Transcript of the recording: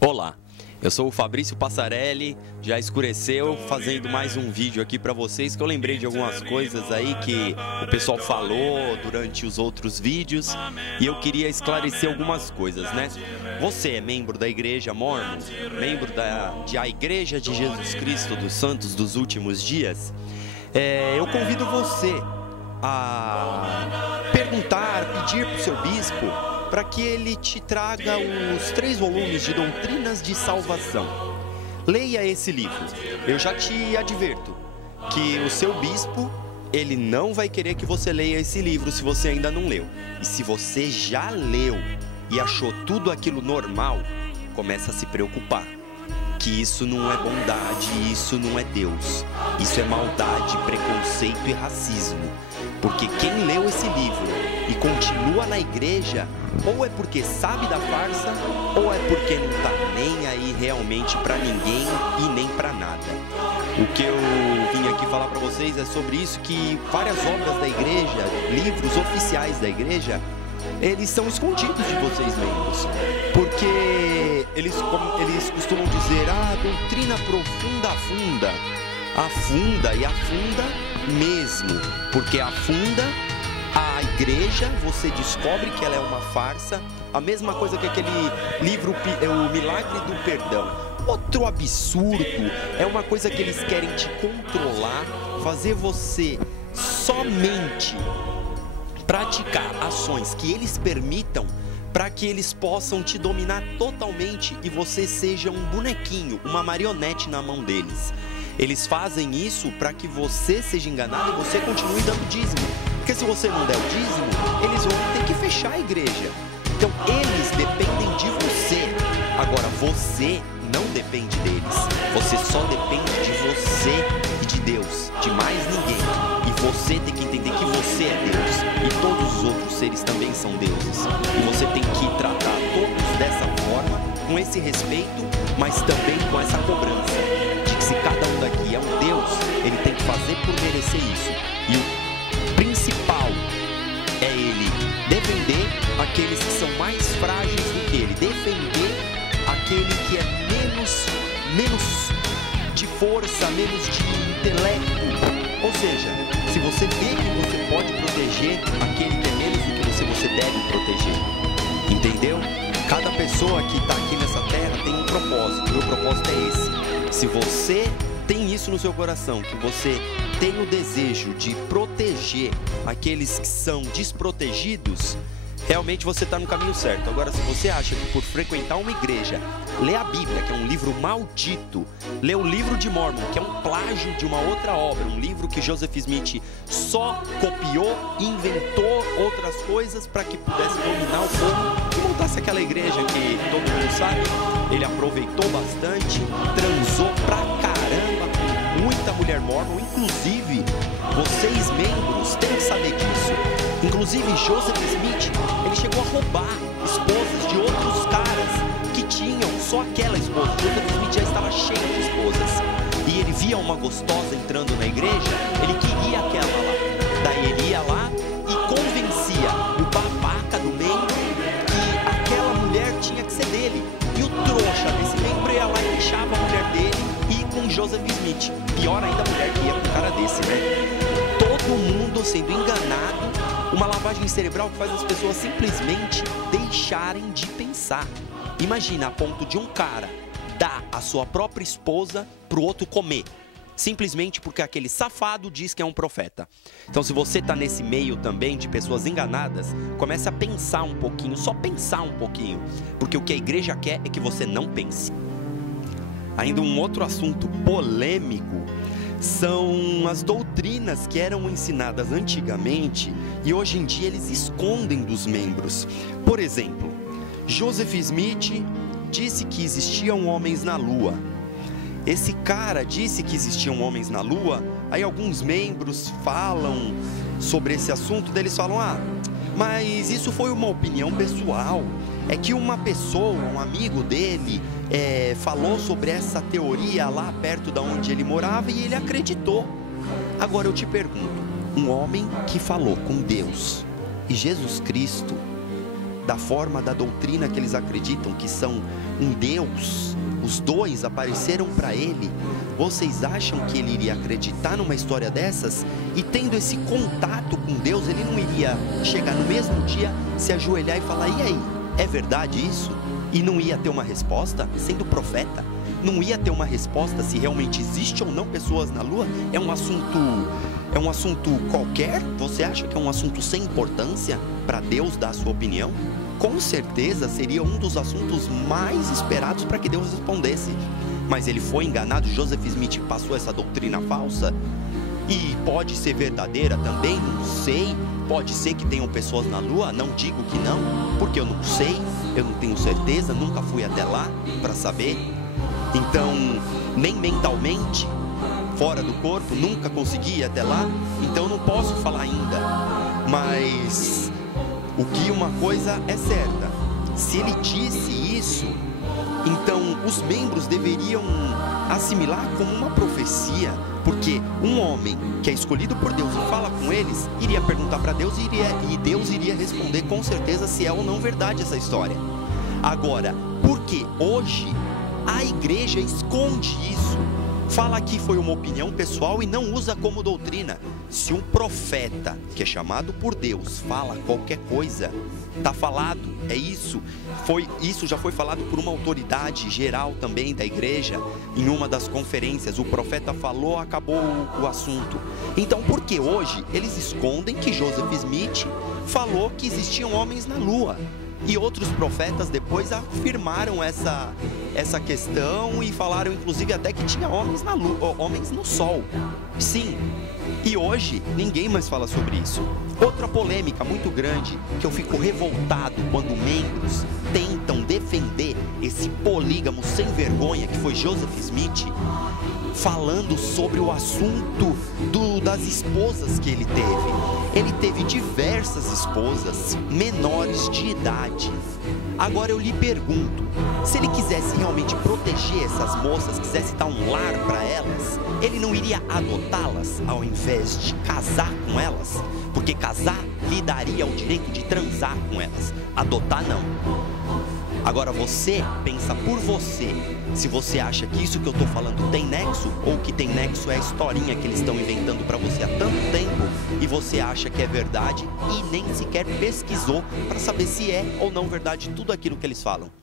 Olá, eu sou o Fabrício Passarelli, já escureceu, fazendo mais um vídeo aqui para vocês, que eu lembrei de algumas coisas aí que o pessoal falou durante os outros vídeos e eu queria esclarecer algumas coisas, né? Você é membro da Igreja Mormon, membro da Igreja de Jesus Cristo dos Santos dos Últimos Dias? Eu convido você a perguntar, pedir para o seu bispo para que ele te traga os 3 volumes de Doutrinas de Salvação. Leia esse livro. Eu já te adverto que o seu bispo, ele não vai querer que você leia esse livro se você ainda não leu. E se você já leu e achou tudo aquilo normal, começa a se preocupar. Que isso não é bondade, isso não é Deus. Isso é maldade, preconceito e racismo. Porque quem leu esse livro e continua na igreja, ou é porque sabe da farsa, ou é porque não tá nem aí realmente pra ninguém e nem pra nada. O que eu vim aqui falar pra vocês é sobre isso, que várias obras da igreja, livros oficiais da igreja, eles são escondidos de vocês membros. Porque eles costumam dizer, doutrina profunda afunda. Afunda e afunda mesmo, porque afunda a igreja, você descobre que ela é uma farsa. A mesma coisa que aquele livro, O Milagre do Perdão. Outro absurdo, é uma coisa que eles querem te controlar, fazer você somente praticar ações que eles permitam, para que eles possam te dominar totalmente e você seja um bonequinho, uma marionete na mão deles. Eles fazem isso para que você seja enganado e você continue dando dízimo. Porque se você não der o dízimo, eles vão ter que fechar a igreja. Então eles dependem de você. Agora você não depende deles. Você só depende de você e de Deus, de mais ninguém. E você tem que entender que você é Deus. E todos os outros seres também são deuses. E você tem que tratar todos dessa forma, com esse respeito, mas também com essa cobrança. De que se cada um daqui é um Deus, ele tem que fazer por merecer isso. E o principal é ele defender aqueles que são mais frágeis do que ele. Defender aquele que é menos de força, menos de intelecto. Ou seja, se você vê que você pode proteger aquele que é menos do que você deve proteger. Entendeu? Cada pessoa que está aqui nessa terra tem um propósito. Meu propósito é esse. Se você tem isso no seu coração, que você tem o desejo de proteger aqueles que são desprotegidos, realmente você está no caminho certo. Agora, se você acha que por frequentar uma igreja, ler a Bíblia, que é um livro maldito, ler o livro de Mormon, que é um plágio de uma outra obra, um livro que Joseph Smith só copiou e inventou outras coisas para que pudesse dominar o povo e montasse aquela igreja que todo mundo sabe, ele aproveitou bastante, transou pra caramba com muita mulher mormon, inclusive vocês membros têm que saber disso. Inclusive Joseph Smith, ele chegou a roubar esposas de outros caras que tinham só aquela esposa. Joseph Smith já estava cheio de esposas e ele via uma gostosa entrando na igreja, ele queria aquela lá. Daí ele ia lá e convencia o babaca do membro que aquela mulher tinha que ser dele. E o trouxa desse membro ia lá e deixava a mulher dele e ir com Joseph Smith. Pior ainda a mulher que ia com um cara desse, né? Todo mundo sendo enganado. Uma lavagem cerebral que faz as pessoas simplesmente deixarem de pensar. Imagina, a ponto de um cara dar a sua própria esposa pro outro comer, simplesmente porque aquele safado diz que é um profeta. Então, se você está nesse meio também de pessoas enganadas, comece a pensar um pouquinho, só pensar um pouquinho, porque o que a igreja quer é que você não pense. Ainda um outro assunto polêmico são as doutrinas que eram ensinadas antigamente e hoje em dia eles escondem dos membros. Por exemplo, Joseph Smith disse que existiam homens na Lua. Esse cara disse que existiam homens na Lua, aí alguns membros falam sobre esse assunto, daí eles falam, mas isso foi uma opinião pessoal. É que uma pessoa, um amigo dele, falou sobre essa teoria lá perto da onde ele morava e ele acreditou. Agora eu te pergunto, um homem que falou com Deus e Jesus Cristo da forma da doutrina que eles acreditam, que são um Deus, os dois apareceram para ele, vocês acham que ele iria acreditar numa história dessas? E tendo esse contato com Deus, ele não iria chegar no mesmo dia, se ajoelhar e falar: e aí, é verdade isso? E não ia ter uma resposta? Sendo profeta, não ia ter uma resposta se realmente existe ou não pessoas na Lua? É um assunto qualquer? Você acha que é um assunto sem importância para Deus dar a sua opinião? Com certeza seria um dos assuntos mais esperados para que Deus respondesse. Mas ele foi enganado, Joseph Smith passou essa doutrina falsa? E pode ser verdadeira também, não sei. Pode ser que tenham pessoas na Lua, não digo que não, porque eu não sei, eu não tenho certeza, nunca fui até lá para saber. Então, nem mentalmente, fora do corpo, nunca consegui ir até lá, então eu não posso falar ainda. Mas uma coisa é certa: se ele disse isso, então os membros deveriam assimilar como uma profecia, porque um homem que é escolhido por Deus e fala com eles, iria perguntar para Deus e Deus iria responder com certeza se é ou não verdade essa história. Agora, por que hoje a igreja esconde isso? Fala que foi uma opinião pessoal e não usa como doutrina. Se um profeta que é chamado por Deus fala qualquer coisa, tá falado, é isso. Isso já foi falado por uma autoridade geral também da igreja, em uma das conferências. O profeta falou, acabou o assunto. Então por que hoje eles escondem que Joseph Smith falou que existiam homens na Lua? E outros profetas depois afirmaram essa questão e falaram inclusive até que tinha homens na Lua, homens no Sol. Sim, e hoje ninguém mais fala sobre isso. Outra polêmica muito grande, que eu fico revoltado quando membros tentam defender esse polígamo sem vergonha que foi Joseph Smith, falando sobre o assunto das esposas que ele teve. Ele teve diversas esposas menores de idade. Agora eu lhe pergunto, se ele quisesse realmente proteger essas moças, quisesse dar um lar para elas, ele não iria adotá-las ao invés de casar com elas? Porque casar lhe daria o direito de transar com elas, adotar não. Agora você pensa por você, se você acha que isso que eu estou falando tem nexo, ou o que tem nexo é a historinha que eles estão inventando para você há tanto tempo, e você acha que é verdade e nem sequer pesquisou para saber se é ou não verdade tudo aquilo que eles falam.